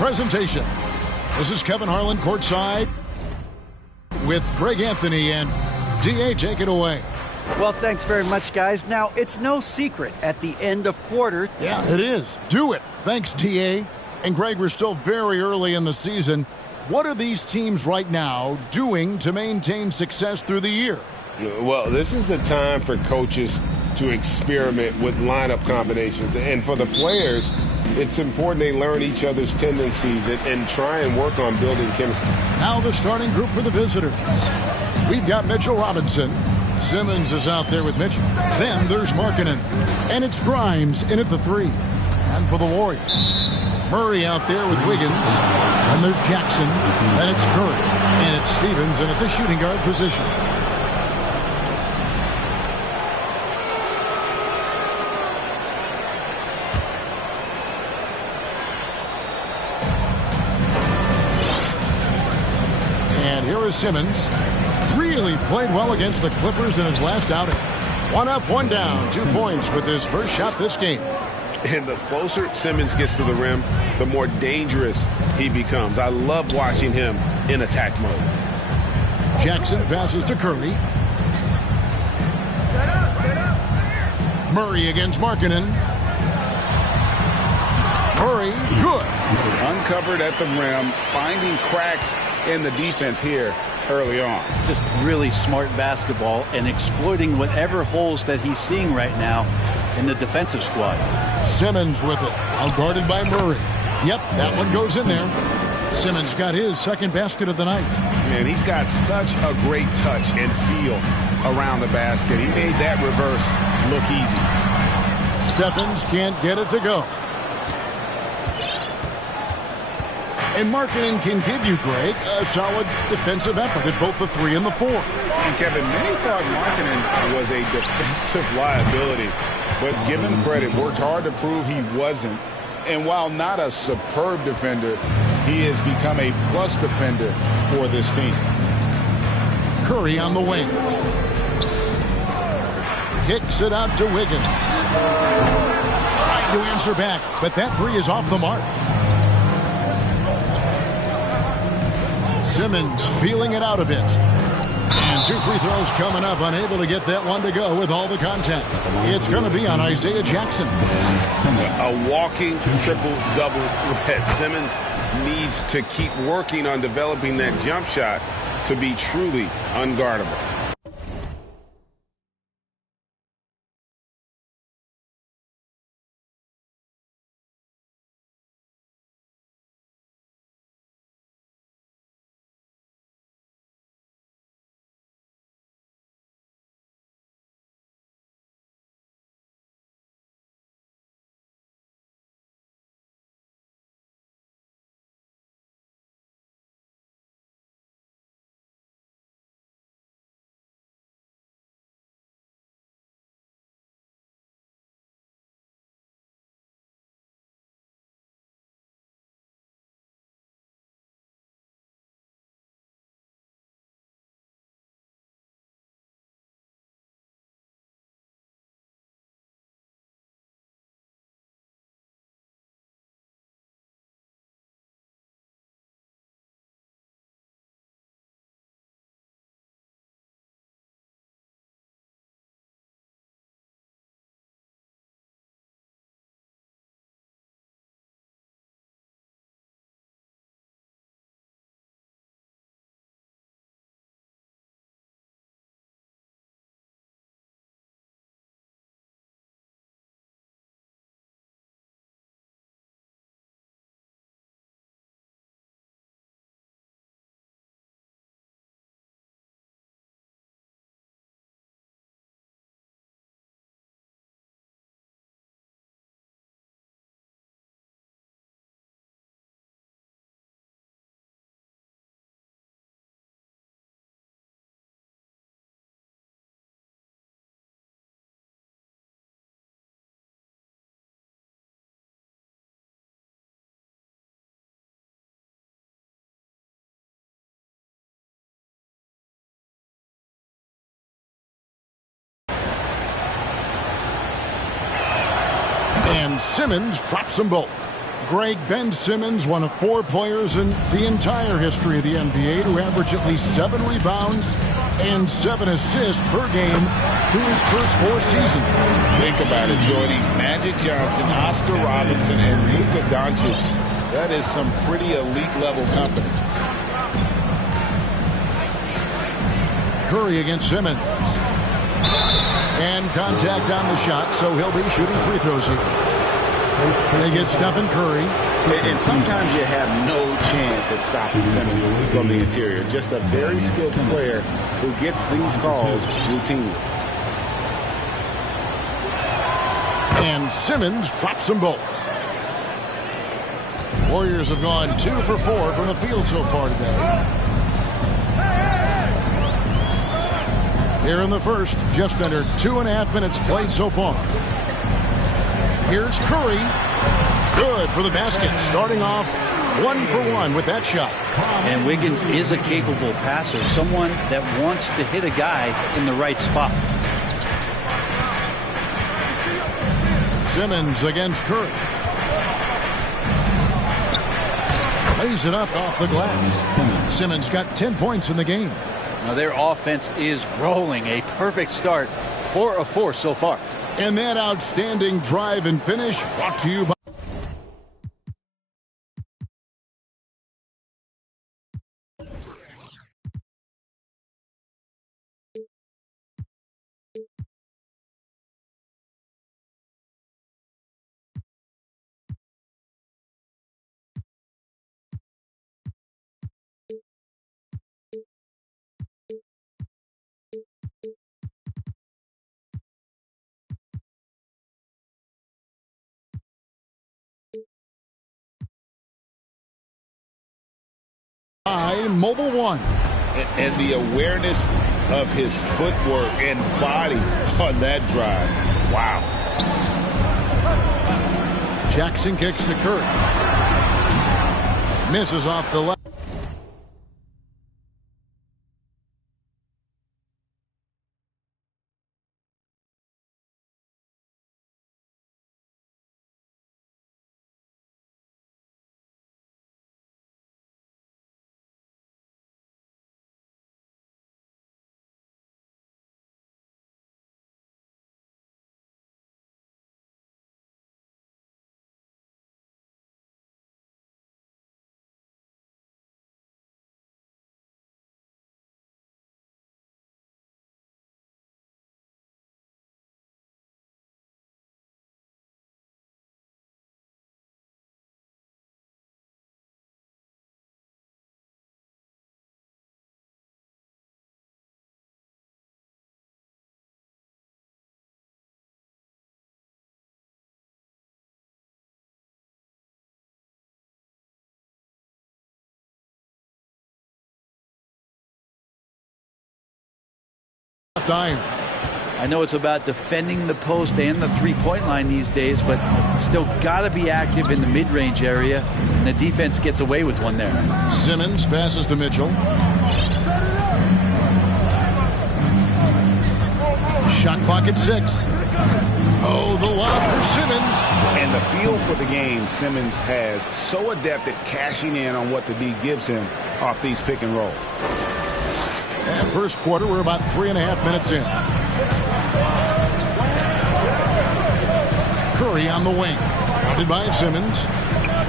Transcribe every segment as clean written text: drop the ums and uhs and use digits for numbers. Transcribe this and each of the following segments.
presentation. This is Kevin Harlan courtside with Greg Anthony, and D.A., take it away. Well, thanks very much, guys. Now, it's no secret at the end of quarter. Yeah, it is. Do it. Thanks, D.A. And Greg, we're still very early in the season. What are these teams right now doing to maintain success through the year? Well, this is the time for coaches to experiment with lineup combinations. And for the players, it's important they learn each other's tendencies and try and work on building chemistry. Now the starting group for the visitors. We've got Mitchell Robinson. Simmons is out there with Mitchell. Then there's Markkanen. And it's Grimes in at the 3. And for the Warriors, Murray out there with Wiggins. And there's Jackson. And it's Curry. And it's Stevens in at the shooting guard position. And here is Simmons. Really played well against the Clippers in his last outing. 1 up, 1 down, 2 points with his first shot this game. And the closer Simmons gets to the rim, the more dangerous he becomes. I love watching him in attack mode. Jackson passes to Curry. Murray against Markkanen. Murray, good. Uncovered at the rim, finding cracks in the defense here early on. Just really smart basketball and exploiting whatever holes that he's seeing right now in the defensive squad. Simmons with it, out guarded by Murray. Yep, that one goes in there. Simmons got his second basket of the night. Man, he's got such a great touch and feel around the basket. He made that reverse look easy. Stephens can't get it to go. And Markkanen can give you, Greg, a solid defensive effort at both the 3 and the 4. And Kevin, many thought Markkanen was a defensive liability, but give him credit, worked hard to prove he wasn't. And while not a superb defender, he has become a plus defender for this team. Curry on the wing. Kicks it out to Wiggins. Trying to answer back, but that 3 is off the mark. Simmons feeling it out a bit. And 2 free throws coming up, unable to get that one to go with all the contact. It's going to be on Isaiah Jackson. A walking triple-double threat. Simmons needs to keep working on developing that jump shot to be truly unguardable. And Simmons drops them both. Greg, Ben Simmons, one of 4 players in the entire history of the NBA to average at least 7 rebounds and 7 assists per game through his first 4 seasons. Think about it, Jordy. Magic Johnson, Oscar Robertson, and Luka Doncic. That is some pretty elite level company. Curry against Simmons. And contact on the shot, so he'll be shooting free throws here. They get Stephen Curry. And sometimes you have no chance at stopping Simmons from the interior. Just a very skilled player who gets these calls routinely. And Simmons drops them both. Warriors have gone 2 for 4 from the field so far today. Here in the first, just under 2.5 minutes played so far. Here's Curry. Good for the basket. Starting off 1 for 1 with that shot. And Wiggins is a capable passer, someone that wants to hit a guy in the right spot. Simmons against Curry. Lays it up off the glass. Simmons got 10 points in the game. Now their offense is rolling. A perfect start. 4 of 4 so far. And that outstanding drive and finish brought to you by Mobile One. And the awareness of his footwork and body on that drive. Wow. Jackson kicks to Curry. Misses off the left. Iron. I know it's about defending the post and the three-point line these days, but still got to be active in the mid-range area, and the defense gets away with one there. Simmons passes to Mitchell. Shot clock at 6. Oh, the lob for Simmons. And the feel for the game Simmons has, so adept at cashing in on what the D gives him off these pick and roll. And first quarter, we're about 3.5 minutes in. Curry on the wing. Guarded by Simmons.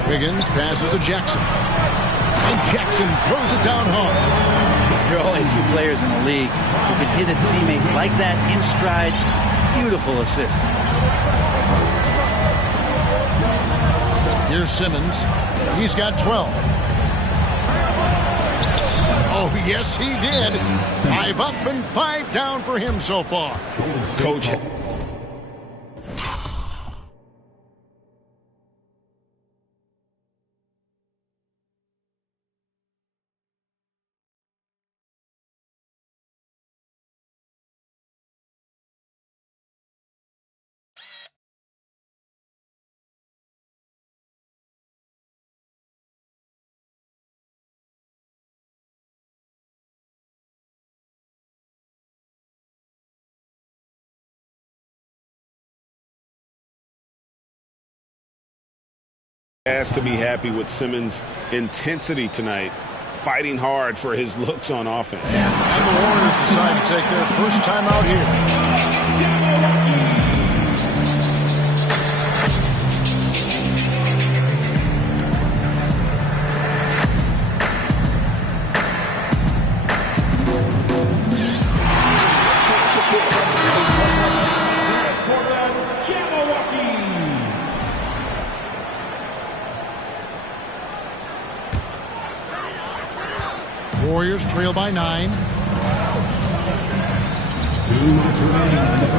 Wiggins passes to Jackson. And Jackson throws it down hard. There are only 2 players in the league who can hit a teammate like that in stride. Beautiful assist. Here's Simmons. He's got 12. Oh, yes, he did. 5 up and 5 down for him so far. Coach Has to be happy with Simmons' intensity tonight, fighting hard for his looks on offense. And the Warriors decide to take their first time out here. Warriors trail by 9.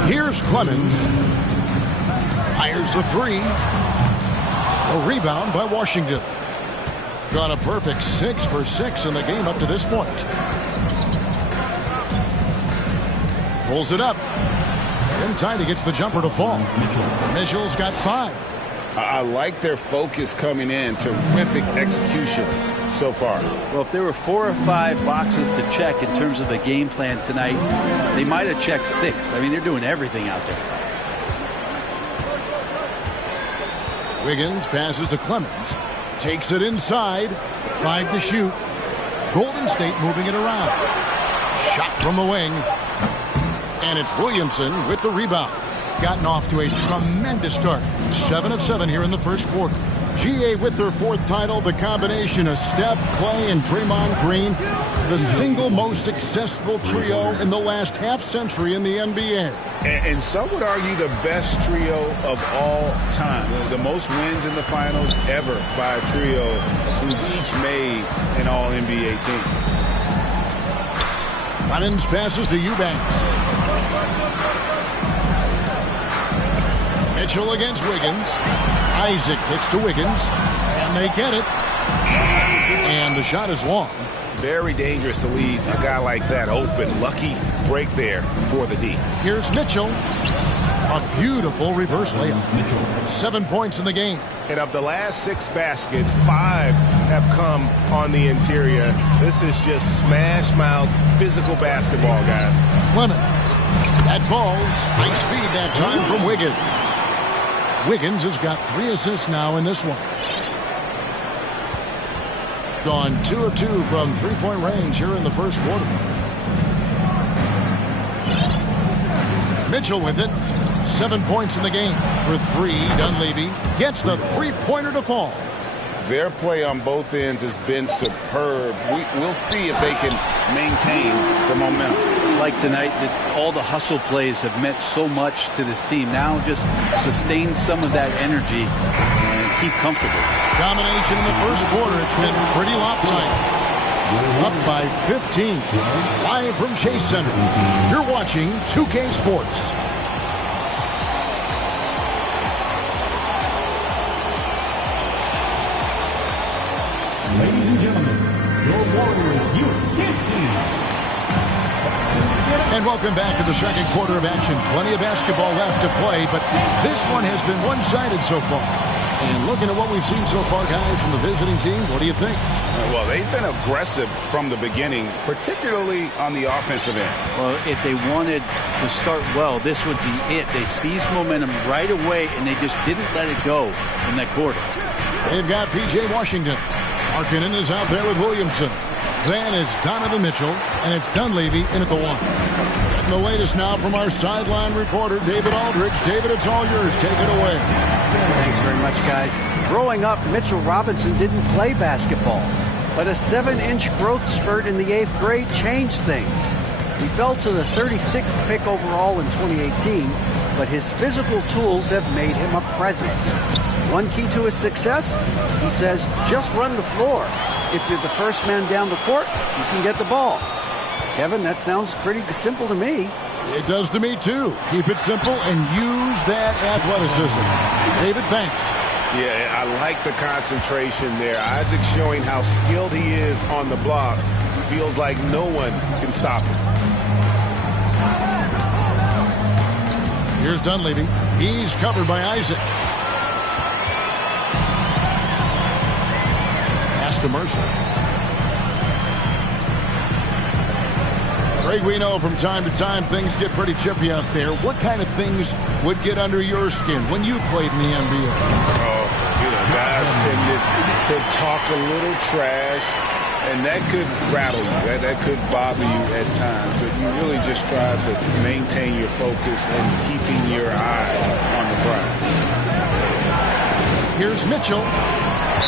Here's Clemens. Fires the 3. A rebound by Washington. Got a perfect 6 for 6 in the game up to this point. Pulls it up. In time he gets the jumper to fall. Mitchell's got 5. I like their focus coming in. Terrific execution so far. Well, if there were 4 or 5 boxes to check in terms of the game plan tonight, they might have checked 6. I mean, they're doing everything out there. Wiggins passes to Clemens. Takes it inside. 5 to shoot. Golden State moving it around. Shot from the wing. And it's Williamson with the rebound. Gotten off to a tremendous start. 7 of 7 here in the first quarter. GA with their 4th title, the combination of Steph, Clay, and Draymond Green, the single most successful trio in the last half-century in the NBA. And some would argue the best trio of all time. The most wins in the finals ever by a trio who've each made an All-NBA team. Clemens passes to Eubanks. Mitchell against Wiggins. Isaac hits to Wiggins. And they get it. And the shot is long. Very dangerous to leave a guy like that open. Lucky break there for the D. Here's Mitchell. A beautiful reverse layup. 7 points in the game. And of the last 6 baskets, 5 have come on the interior. This is just smash mouth physical basketball, guys. Clemens. That falls. Nice feed that time from Wiggins. Wiggins has got 3 assists now in this one. Gone 2 of 2 from 3-point range here in the first quarter. Mitchell with it. 7 points in the game. For 3, Dunleavy gets the 3-pointer to fall. Their play on both ends has been superb. We'll see if they can maintain the momentum. Like tonight, that all the hustle plays have meant so much to this team. Now just sustain some of that energy and keep comfortable. Domination in the first quarter. It's been pretty lopsided. Up by 15. Live from Chase Center. You're watching 2K Sports. Ladies and gentlemen, your Warriors Youth Kids team. And welcome back to the second quarter of action. Plenty of basketball left to play, but this one has been one-sided so far. And looking at what we've seen so far, guys, from the visiting team, what do you think? Well, they've been aggressive from the beginning, particularly on the offensive end. Well, if they wanted to start well, this would be it. They seized momentum right away, and they just didn't let it go in that quarter. They've got P.J. Washington. Markkanen is out there with Williamson. Then it's Donovan Mitchell, and it's Dunleavy in at the 1. Getting the latest now from our sideline reporter, David Aldridge. David, it's all yours. Take it away. Thanks very much, guys. Growing up, Mitchell Robinson didn't play basketball, but a 7-inch growth spurt in the 8th grade changed things. He fell to the 36th pick overall in 2018, but his physical tools have made him a presence. One key to his success, he says, just run the floor. If you're the first man down the court, you can get the ball. Kevin, that sounds pretty simple to me. It does to me, too. Keep it simple and use that athleticism. David, thanks. Yeah, I like the concentration there. Isaac showing how skilled he is on the block. Feels like no one can stop him. Here's Dunleavy. He's covered by Isaac. Pass to Mercer. Greg, we know from time to time things get pretty chippy out there. What kind of things would get under your skin when you played in the NBA? Oh, guys tend obligated to talk a little trash, and that could rattle you. That could bother you at times, but you really just try to maintain your focus and keeping your eye on the prize. Here's Mitchell.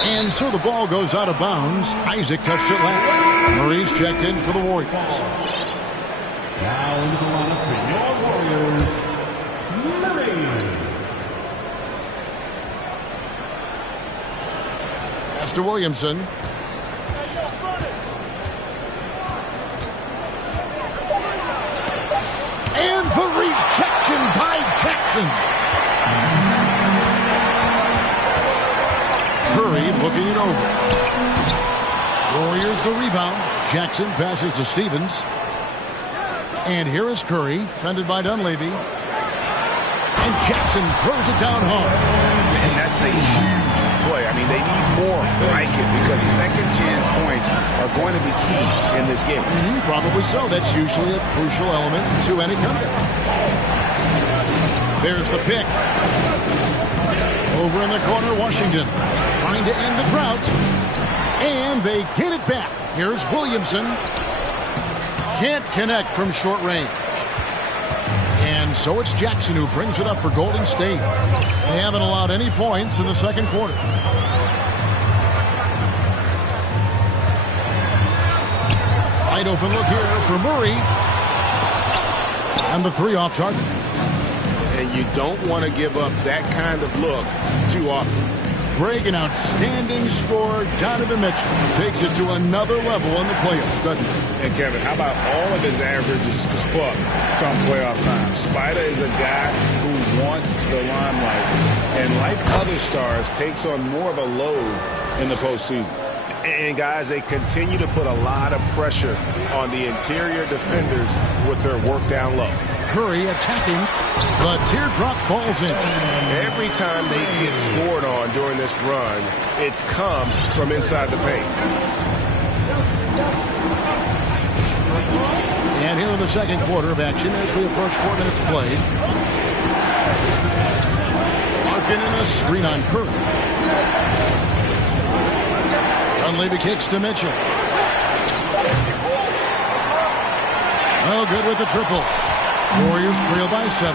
And so the ball goes out of bounds. Isaac touched it last. Murray's checked in for the Warriors. Now into the lineup for your Warriors, Murray. Pass to Williamson. And the rejection by Jackson. Curry looking it over. Warriors the rebound. Jackson passes to Stevens. And here is Curry, defended by Dunleavy. And Jackson throws it down home. And that's a huge play. I mean, they need more like it because second chance points are going to be key in this game. Probably so. That's usually a crucial element to any comeback. There's the pick. Over in the corner, Washington trying to end the drought. And they get it back. Here's Williamson. Can't connect from short range. And so it's Jackson who brings it up for Golden State. They haven't allowed any points in the second quarter. Wide open look here for Murray. And the three off target. And you don't want to give up that kind of look too often. Greg, an outstanding scorer. Donovan Mitchell takes it to another level in the playoffs, doesn't he? And Kevin, how about all of his averages go up come playoff time? Spider is a guy who wants the limelight, and like other stars, takes on more of a load in the postseason. And guys, they continue to put a lot of pressure on the interior defenders with their work down low. Curry attacking. The teardrop falls in. Every time they get scored on during this run, it's come from inside the paint. And here in the second quarter of action as we approach 4 minutes played. Larkin in a screen on Curry. Dunleavy kicks to Mitchell. Oh, good with the triple. Warriors trail by 7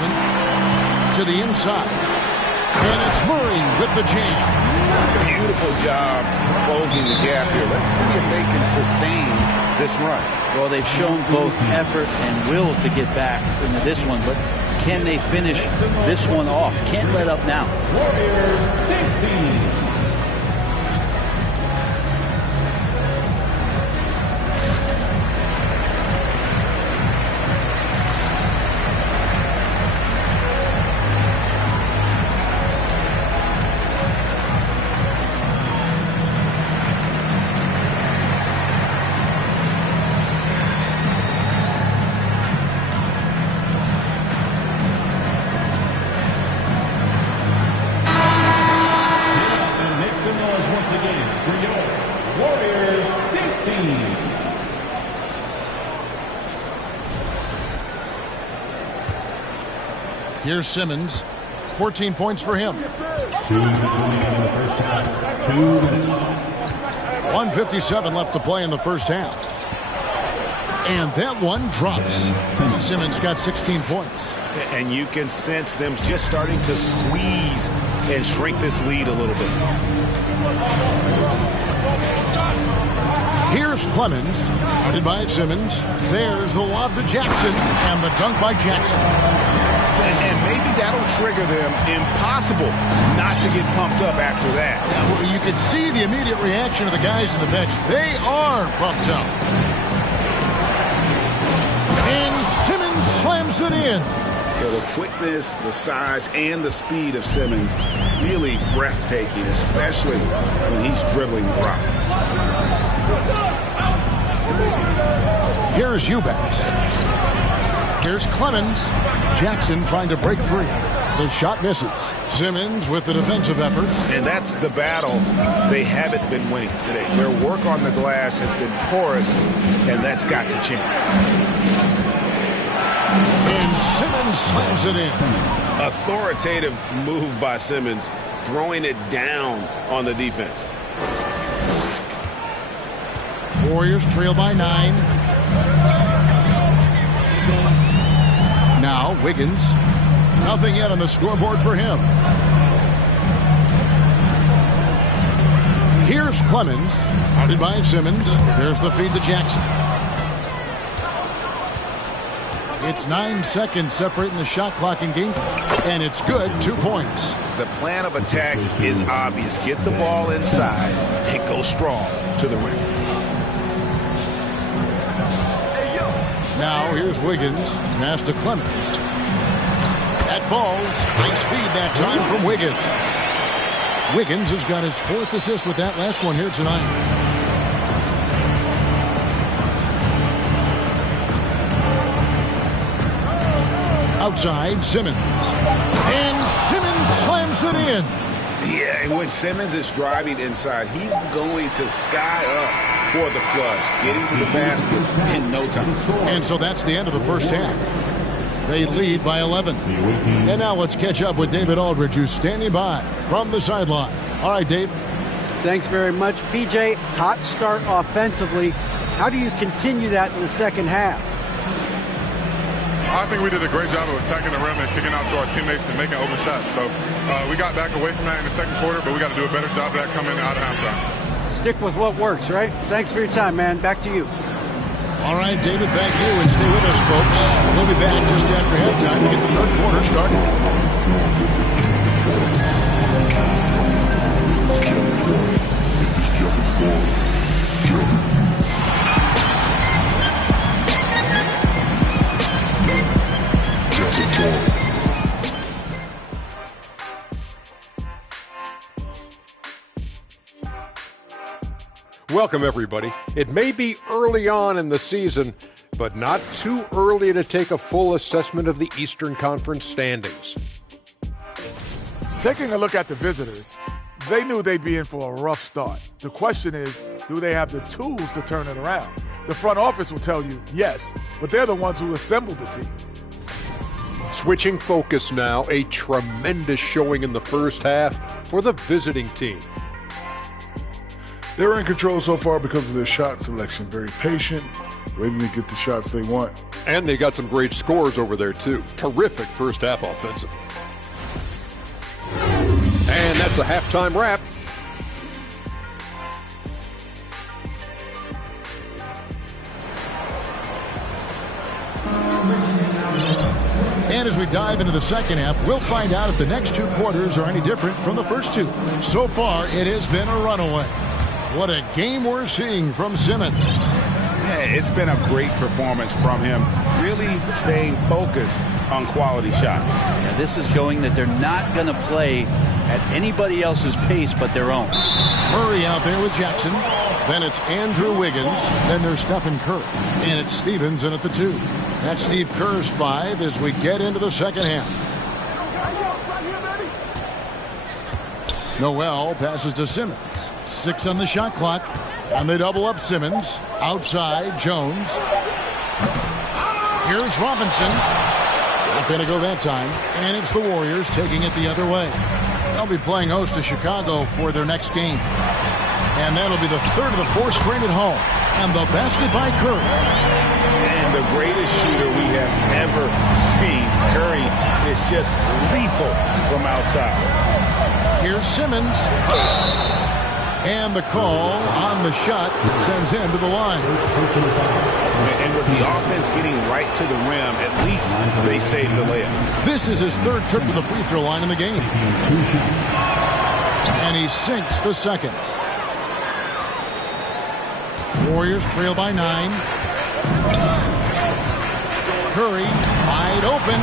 to the inside. And it's Murray with the jam. Beautiful job closing the gap here. Let's see if they can sustain this run. Well, they've shown both effort and will to get back into this one, but can they finish this one off? Can't let up now. Warriors 16. Here's Simmons. 14 points for him. 1:57 left to play in the first half. And that one drops. Simmons got 16 points. And you can sense them just starting to squeeze and shrink this lead a little bit. Here's Clemens, guarded by Simmons. There's the lob to Jackson, and the dunk by Jackson. And maybe that'll trigger them. Impossible not to get pumped up after that. Well, you can see the immediate reaction of the guys in the bench. They are pumped up. And Simmons slams it in. The quickness, the size, and the speed of Simmons really breathtaking, especially when he's dribbling the rock. Here's Eubanks. Here's Clemens. Jackson trying to break free. The shot misses. Simmons with the defensive effort. And that's the battle they haven't been winning today. Their work on the glass has been porous, and that's got to change. And Simmons slams it in. Authoritative move by Simmons, throwing it down on the defense. Warriors trail by 9. Now Wiggins. Nothing yet on the scoreboard for him. Here's Clemens. Guarded by Simmons. There's the feed to Jackson. It's 9 seconds separating the shot clock and game. And it's good. 2 points. The plan of attack is obvious. Get the ball inside and go strong to the rim. Now here's Wiggins. Pass to Clemens. That falls. Nice feed that time from Wiggins. Wiggins has got his 4th assist with that last one here tonight. Outside, Simmons. And Simmons slams it in. Yeah, and when Simmons is driving inside, he's going to sky up for the flush, getting to the basket in no time. And so that's the end of the first half. They lead by 11. And now let's catch up with David Aldridge, who's standing by from the sideline. All right, Dave. Thanks very much, PJ. Hot start offensively. How do you continue that in the second half? I think we did a great job of attacking the rim and kicking out to our teammates and making open shots. So we got back away from that in the second quarter, but we got to do a better job of that coming out of halftime. Stick with what works, right? Thanks for your time, man. Back to you. All right, David, thank you. And stay with us, folks. We'll be back just after halftime to get the third quarter started. Welcome, everybody. It may be early on in the season, but not too early to take a full assessment of the Eastern Conference standings. Taking a look at the visitors, they knew they'd be in for a rough start. The question is, do they have the tools to turn it around? The front office will tell you yes, but they're the ones who assembled the team. Switching focus now, a tremendous showing in the first half for the visiting team. They were in control so far because of their shot selection. Very patient, ready to get the shots they want. And they got some great scores over there, too. Terrific first half offensively. And that's a halftime wrap. And as we dive into the second half, we'll find out if the next 2 quarters are any different from the first 2. So far, it has been a runaway. What a game we're seeing from Simmons. Yeah, it's been a great performance from him, really staying focused on quality shots. And this is showing that they're not going to play at anybody else's pace but their own. Murray out there with Jackson. Then it's Andrew Wiggins. Then there's Stephen Curry. And it's Stevens in at the 2. That's Steve Kerr's 5 as we get into the second half. Noel passes to Simmons. 6 on the shot clock. And they double up Simmons. Outside, Jones. Here's Robinson. Not going to go that time. And it's the Warriors taking it the other way. They'll be playing host to Chicago for their next game. And that'll be the 3rd of the 4 straight at home. And the basket by Curry. And the greatest shooter we have ever seen. Curry is just lethal from outside. Here's Simmons. And the call on the shot that sends him to the line. And with the offense getting right to the rim, at least they saved the layup. This is his 3rd trip to the free throw line in the game. And he sinks the second. Warriors trail by 9. Curry wide open.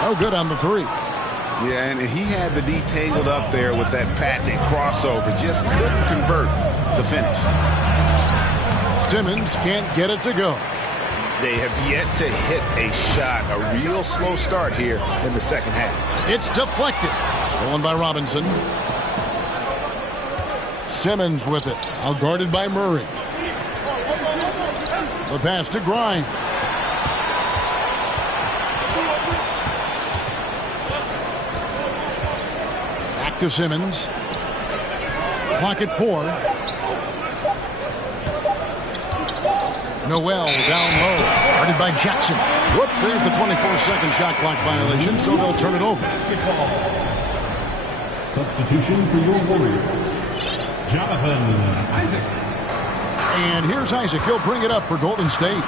No good on the 3. Yeah, and he had the D tangled up there with that patented crossover. Just couldn't convert the finish. Simmons can't get it to go. They have yet to hit a shot. A real slow start here in the second half. It's deflected. Stolen by Robinson. Simmons with it. Outguarded by Murray. The pass to Grimes. Back to Simmons. Clock at 4. Noel down low. Guarded by Jackson. Whoops, there's the 24-second shot clock violation, so they'll turn it over. Substitution for your Warriors, Jonathan Isaac. And here's Isaac. He'll bring it up for Golden State.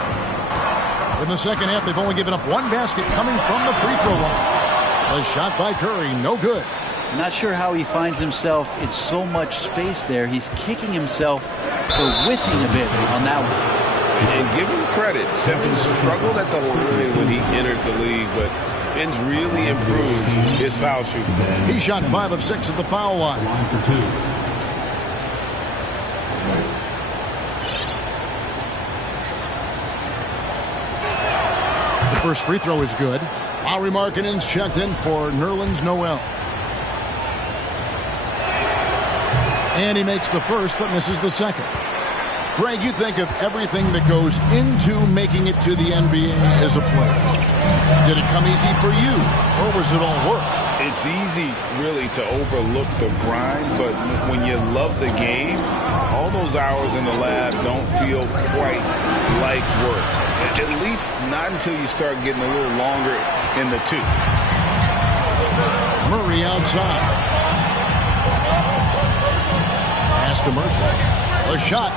In the second half, they've only given up one basket coming from the free throw line. A shot by Curry, no good. Not sure how he finds himself in so much space there. He's kicking himself for whiffing a bit on that one. And give him credit. Simmons struggled at the line when he entered the league, but Ben's really improved his foul shooting. He shot 5 of 6 at the foul line. Line for 2. The first free throw is good. Lauri Markkanen's checked in for Nerlens Noel. And he makes the first but misses the second. Greg, you think of everything that goes into making it to the NBA as a player. Did it come easy for you, or was it all work? It's easy, really, to overlook the grind, but when you love the game, all those hours in the lab don't feel quite like work. At least not until you start getting a little longer in the tooth. Murray outside. Pass to Mercer. A shot.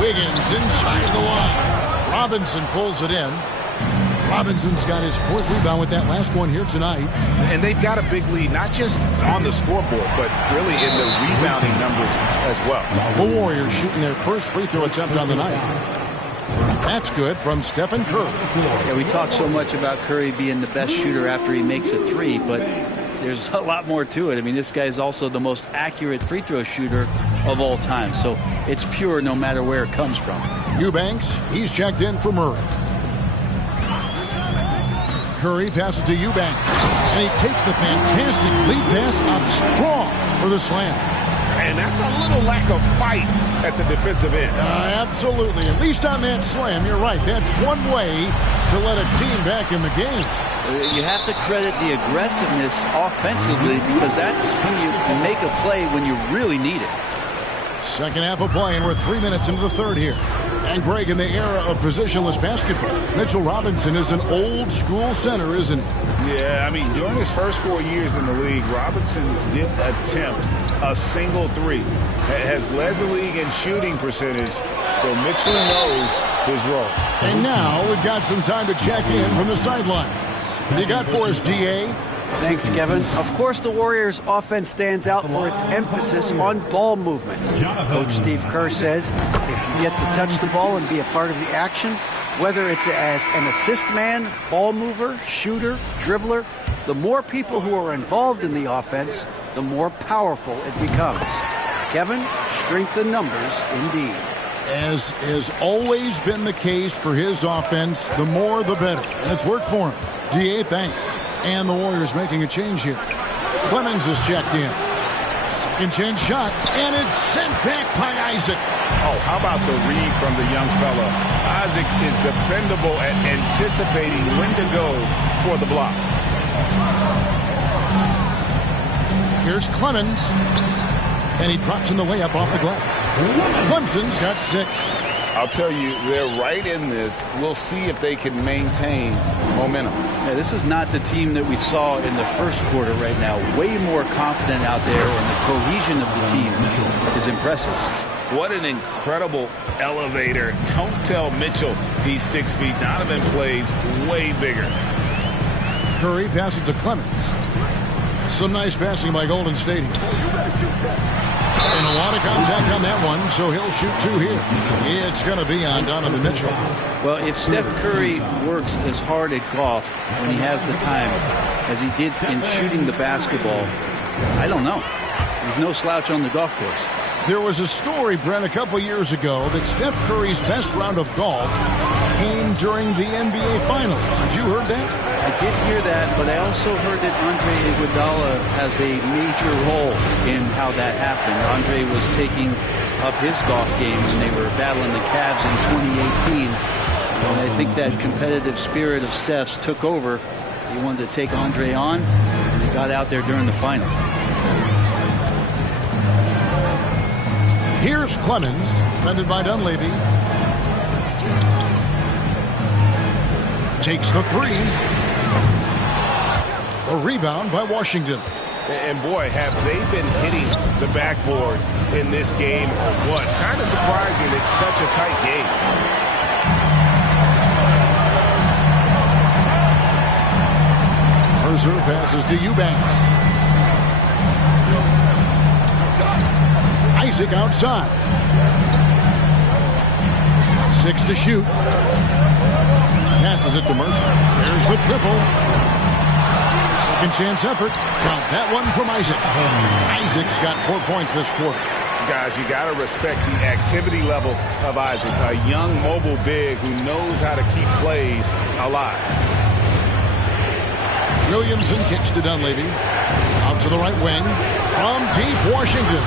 Wiggins inside the line. Robinson pulls it in. Robinson's got his 4th rebound with that last one here tonight. And they've got a big lead, not just on the scoreboard, but really in the rebounding numbers as well. The Warriors shooting their first free throw attempt on the night. That's good from Stephen Curry. Yeah, we talk so much about Curry being the best shooter after he makes a 3, but there's a lot more to it. I mean, this guy is also the most accurate free throw shooter of all time. So it's pure no matter where it comes from. Eubanks, he's checked in for Murray. Curry passes to Eubanks. And he takes the fantastic lead pass up strong for the slam. And that's a little lack of fight at the defensive end. Absolutely. At least on that slam, you're right. That's one way to let a team back in the game. You have to credit the aggressiveness offensively because that's when you make a play when you really need it. Second half of play, and we're 3 minutes into the third here. And Greg, in the era of positionless basketball, Mitchell Robinson is an old school center, isn't he? Yeah, I mean, during his first 4 years in the league, Robinson did attempt a single 3. Has led the league in shooting percentage, so Mitchell knows his role. And now we've got some time to check in from the sideline. You got for us, DA? Thanks, Kevin. Of course, the Warriors' offense stands out for its emphasis on ball movement. Coach Steve Kerr says if you get to touch the ball and be a part of the action, whether it's as an assist man, ball mover, shooter, dribbler, the more people who are involved in the offense, the more powerful it becomes. Kevin, strength in numbers indeed. As has always been the case for his offense, the more the better. And it's worked for him. DA, thanks. And the Warriors making a change here. Clemens is checked in. Second chance shot, and it's sent back by Isaac. Oh, how about the read from the young fella? Isaac is dependable at anticipating when to go for the block. Here's Clemens. And he drops in the layup off the glass. Clemson's got 6. I'll tell you, they're right in this. We'll see if they can maintain momentum. Yeah, this is not the team that we saw in the first quarter right now. Way more confident out there, and the cohesion of the team is impressive. What an incredible elevator. Don't tell Mitchell he's 6 feet. Donovan plays way bigger. Curry passes to Clemens. Some nice passing by Golden State. And a lot of contact on that one, so he'll shoot 2 here. It's going to be on Donovan Mitchell. Well, if Steph Curry works as hard at golf when he has the time as he did in shooting the basketball, I don't know. He's no slouch on the golf course. There was a story, Brent, a couple years ago that Steph Curry's best round of golf came during the NBA Finals. Had you heard that? I did hear that, but I also heard that Andre Iguodala has a major role in how that happened. Andre was taking up his golf game when they were battling the Cavs in 2018. And I think that competitive spirit of Steph's took over. He wanted to take Andre on, and they got out there during the final. Here's Clemens, defended by Dunleavy. Takes the three. A rebound by Washington. And boy, have they been hitting the backboard in this game or what? Kind of surprising it's such a tight game. Mercer passes to Eubanks. Isaac outside. 6 to shoot. Passes it to Mercer. There's the triple. Second chance effort. Count that one from Isaac. Isaac's got 4 points this quarter. Guys, you got to respect the activity level of Isaac. A young mobile big who knows how to keep plays alive. Williamson kicks to Dunleavy. Out to the right wing. From deep, Washington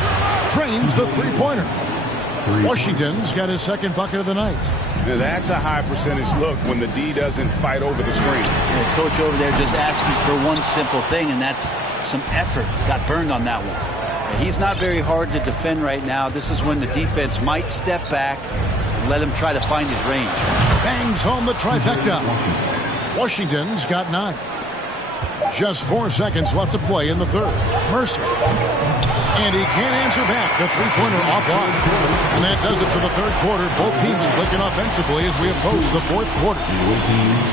drains the three-pointer. Washington's got his second bucket of the night. Now that's a high percentage look when the D doesn't fight over the screen. The coach over there just asking for one simple thing, and that's some effort. Got burned on that one. He's not very hard to defend right now. This is when the defense might step back and let him try to find his range. Bangs home the trifecta. Washington's got 9. Just 4 seconds left to play in the third. Mercer. And he can't answer back. The three-pointer offline. And that does it for the third quarter. Both teams clicking offensively as we approach the fourth quarter.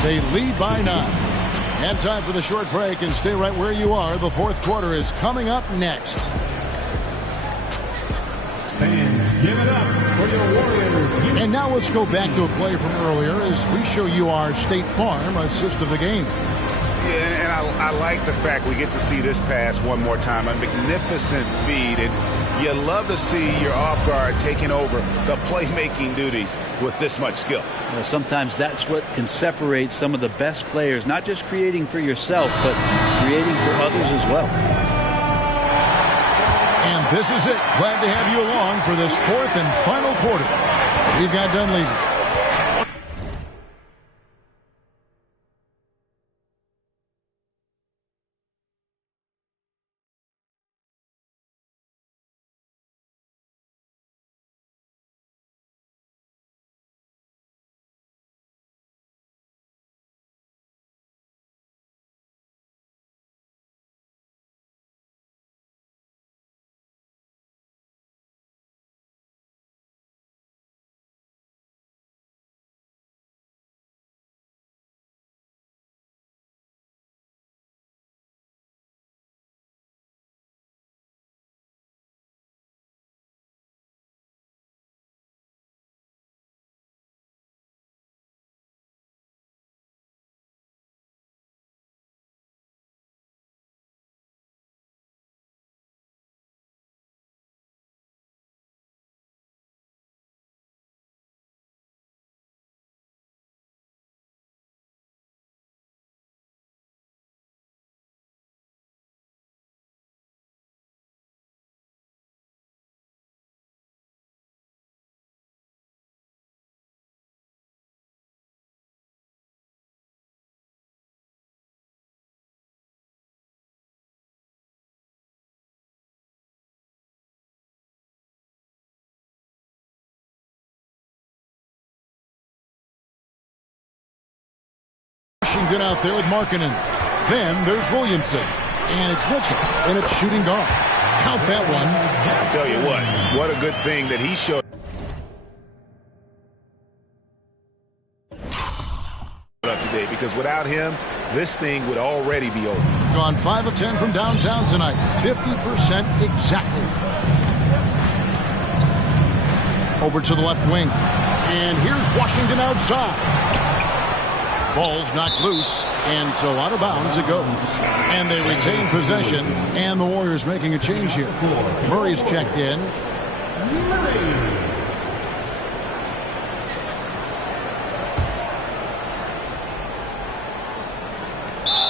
They lead by 9. And time for the short break, and stay right where you are. The fourth quarter is coming up next. Fans, give it up for your Warriors. And now let's go back to a play from earlier as we show you our State Farm assist of the game. Yeah, and I like the fact we get to see this pass one more time. A magnificent feed, and you love to see your off guard taking over the playmaking duties with this much skill. Well, sometimes that's what can separate some of the best players, not just creating for yourself, but creating for others as well. And this is it. Glad to have you along for this fourth and final quarter. We've got Dunleavy. Washington out there with Markkanen. Then there's Williamson. And it's Mitchell. And it's shooting guard. Count that one. I'll tell you what a good thing that he showed up today, because without him, this thing would already be over. Gone 5 of 10 from downtown tonight. 50% exactly. Over to the left wing. And here's Washington outside. Ball's knocked loose, and so out of bounds it goes. And they retain possession, and the Warriors making a change here. Murray's checked in.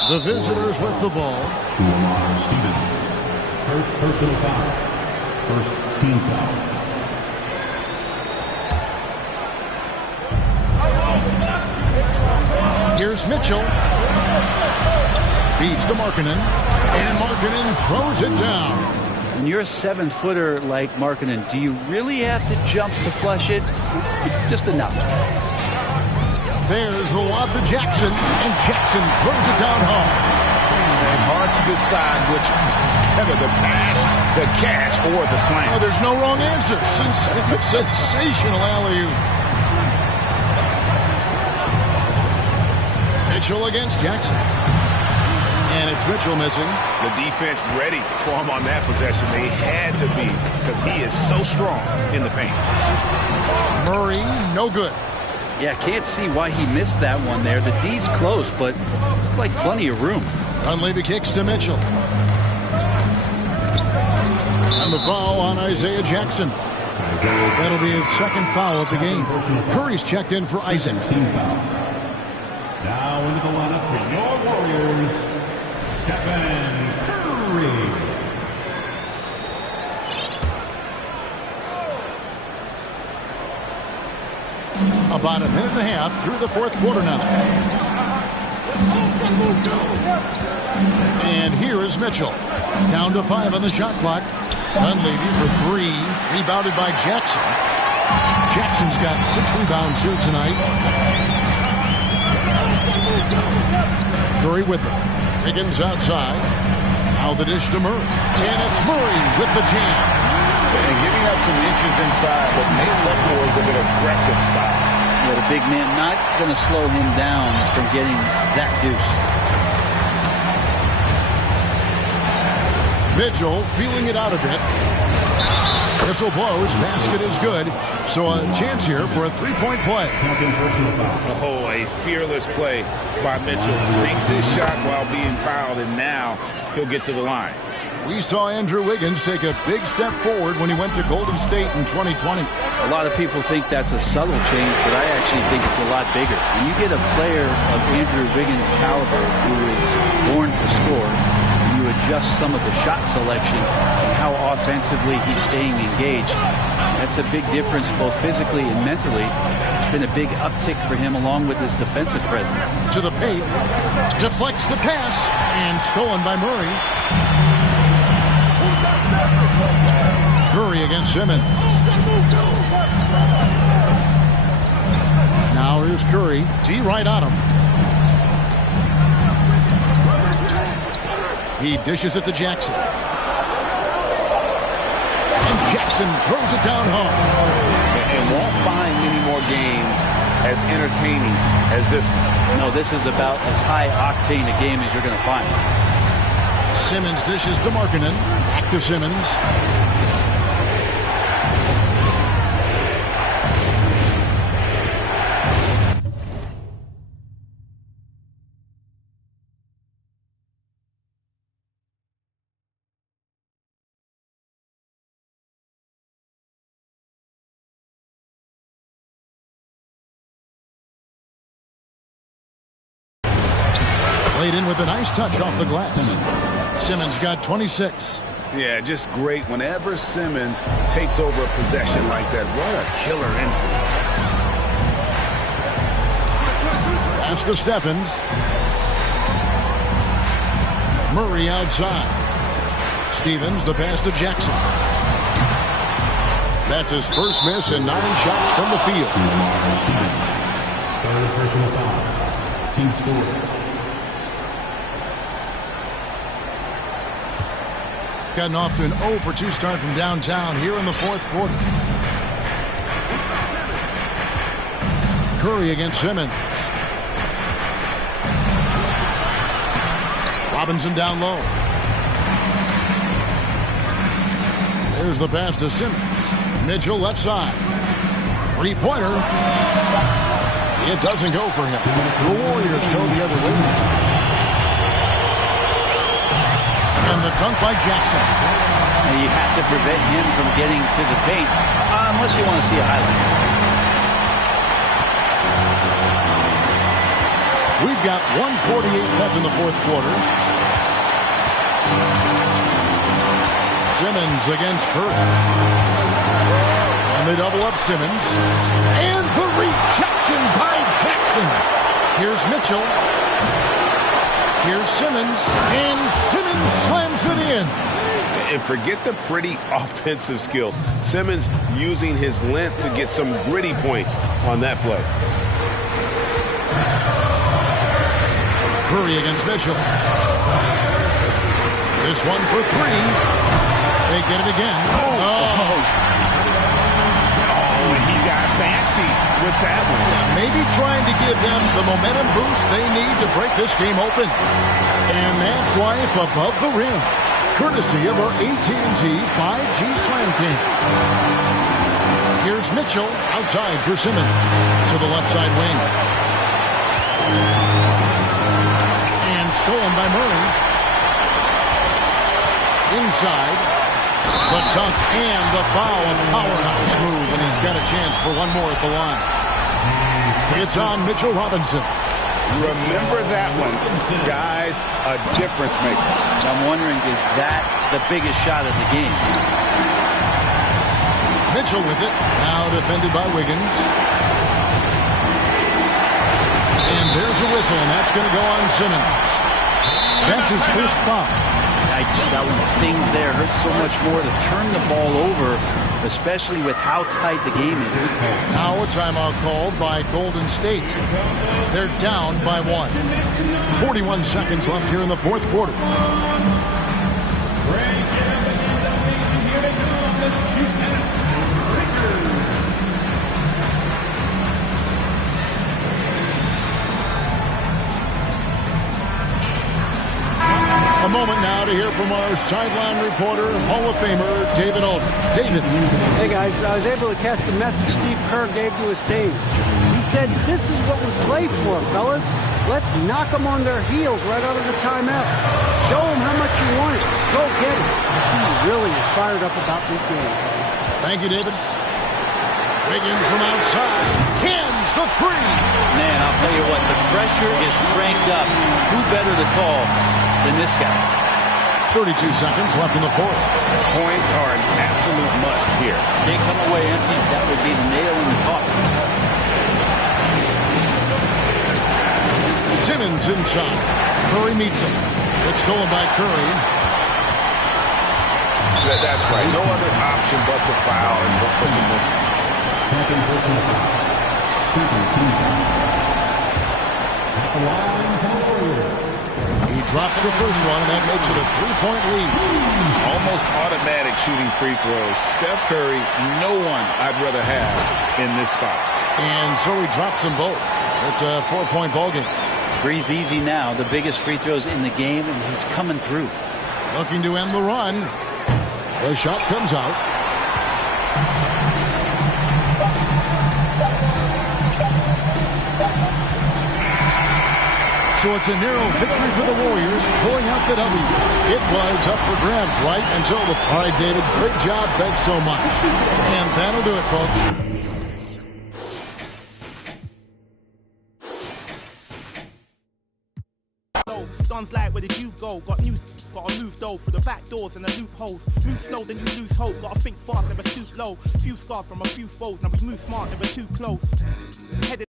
The visitors with the ball. Stevens. First personal foul. First team foul. Here's Mitchell. Feeds to Markkanen. And Markkanen throws it down. When you're a 7-footer like Markkanen, do you really have to jump to flush it? Just enough. There's the lob to Jackson, and Jackson throws it down home. And hard to decide which was better, the pass, the catch, or the slam. Oh, there's no wrong answer. Sensational alley-oop. Mitchell against Jackson. And it's Mitchell missing. The defense ready for him on that possession. They had to be because he is so strong in the paint. Murray, no good. Yeah, can't see why he missed that one there. The D's close, but looked like plenty of room. Dunleavy kicks to Mitchell. And the foul on Isaiah Jackson. That'll be his second foul of the game. Curry's checked in for Isaac. Now into the lineup for your Warriors, Stephen Curry. About a minute and a half through the fourth quarter now. And here is Mitchell. Down to 5 on the shot clock. Dunleavy for 3. Rebounded by Jackson. Jackson's got 6 rebounds here tonight. Curry with it. Higgins outside. Now the dish to Murray. And it's Murray with the jam. And giving up some inches inside, but makes up for it with an aggressive style. Yeah, the big man not going to slow him down from getting that deuce. Mitchell feeling it out a bit. Whistle blows. Basket is good. So a chance here for a three-point play. Oh, a fearless play by Mitchell. Sinks his shot while being fouled, and now he'll get to the line. We saw Andrew Wiggins take a big step forward when he went to Golden State in 2020. A lot of people think that's a subtle change, but I actually think it's a lot bigger. When you get a player of Andrew Wiggins' caliber who is born to score, and you adjust some of the shot selection and how offensively he's staying engaged, that's a big difference both physically and mentally. It's been a big uptick for him along with his defensive presence. To the paint, deflects the pass, and stolen by Murray. Curry against Simmons. Now here's Curry. D right on him. He dishes it to Jackson. And Jackson throws it down home. And won't find many more games as entertaining as this one. No, this is about as high octane a game as you're going to find. Simmons dishes to Markkanen. Back to Simmons. Laid in with a nice touch off the glass. Simmons got 26. Yeah, just great. Whenever Simmons takes over a possession like that, what a killer instinct. Pass to Stephens. Murray outside. Stevens, the pass to Jackson. That's his first miss and 9 shots from the field. Third personal foul. Team score. Gotten off to an 0 for 2 start from downtown here in the fourth quarter. Curry against Simmons. Robinson down low. There's the pass to Simmons. Mitchell left side. 3-pointer. It doesn't go for him. The Warriors go the other way. And the dunk by Jackson. And you have to prevent him from getting to the paint, unless you want to see a highlight. We've got 1:48 left in the fourth quarter. Simmons against Curry. And they double up Simmons. And the rejection by Jackson. Here's Mitchell. Here's Simmons, and Simmons slams it in. And forget the pretty offensive skills. Simmons using his length to get some gritty points on that play. Curry against Mitchell. This one for three. They get it again. He got fancy with that one. Maybe trying to give them the momentum boost they need to break this game open. And that's life above the rim, courtesy of our AT&T 5G Slam King. Here's Mitchell outside for Simmons to the left side wing. And stolen by Murray. Inside. The dunk and the foul. A powerhouse move, and he's got a chance for one more at the line. It's on Mitchell Robinson. Remember that one, guys, a difference maker. I'm wondering, is that the biggest shot of the game? Mitchell with it, now defended by Wiggins. And there's a whistle, and that's going to go on Simmons. That's his first foul. That one stings there. Hurts so much more to turn the ball over, especially with how tight the game is. Now a timeout called by Golden State. They're down by 1. 41 seconds left here in the fourth quarter. A moment now to hear from our sideline reporter, Hall of Famer, David Aldridge. David. Hey, guys. I was able to catch the message Steve Kerr gave to his team. He said, this is what we play for, fellas. Let's knock them on their heels right out of the timeout. Show them how much you want it. Go get it. He really is fired up about this game. Thank you, David. Wiggins from outside. Cans the three. Man, I'll tell you what, the pressure is cranked up. Who better to call than this guy? 32 seconds left in the fourth. Points are an absolute must here. Can't come away empty. That would be the nail in the coffin. Simmons inside. Curry meets him. It's stolen by Curry. That's right. No other option but to foul and look for some misses. He drops the first one, and that makes it a three-point lead. Almost automatic shooting free throws. Steph Curry, no one I'd rather have in this spot. And so he drops them both. It's a 4-point ball game. Breathe easy now. The biggest free throws in the game, and he's coming through. Looking to end the run. The shot comes out. So it's a narrow victory for the Warriors, pulling out the W. It was up for grabs right until the... All right, David, great job. Thanks so much. And that'll do it, folks. Guns like, where did you go? Gotta move though through the back doors and the loopholes. Move slow, then you lose hope. Gotta think fast, never stoop low. Few scars from a few foes. Now we move smart, never too close. Headed